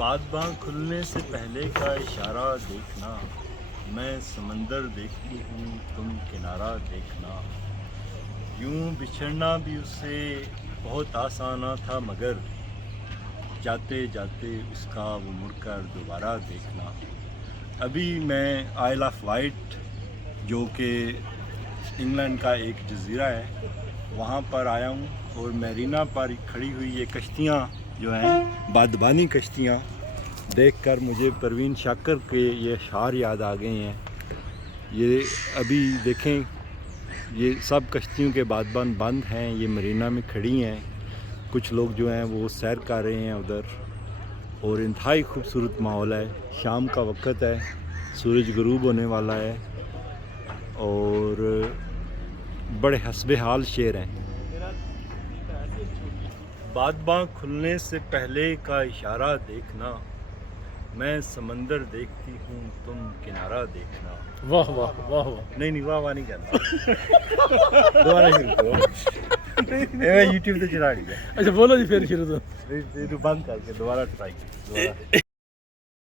بادباں کھلنے سے پہلے کا اشارہ دیکھنا، میں سمندر دیکھتی ہوں تم کنارہ دیکھنا۔ یوں بچھڑنا بھی اس سے بہت آسان تھا، مگر جاتے جاتے اس کا وہ مڑ کر دوبارہ دیکھنا۔ ابھی میں آئل آف وائٹ جو کہ انگلینڈ کا ایک جزیرہ ہے وہاں پر آیا ہوں، اور میرینا پر کھڑی ہوئی یہ کشتیاں جو ہیں بادبانی کشتیاں دیکھ کر مجھے پروین شاکر کے یہ اشعار یاد آ گئے ہیں۔ یہ ابھی دیکھیں، یہ سب کشتیوں کے بادبان بند ہیں، یہ مرینا میں کھڑی ہیں، کچھ لوگ جو ہیں وہ سیر کر رہے ہیں ادھر، اور انتہائی خوبصورت ماحول ہے۔ شام کا وقت ہے، سورج غروب ہونے والا ہے، اور بڑے حسب حال شعر ہیں۔ بادباں کھلنے سے پہلے کا اشارہ دیکھنا، میں سمندر دیکھتی ہوں تم کنارہ دیکھنا۔ واہ واہ واہ واہ، نہیں واہ واہ نہیں کرنا، دوبارہ شروع کرو، یوٹیوب سے چلا رہی ہے۔ اچھا بولو جی پھر شروع تو بند کر کے دوبارہ ٹرائی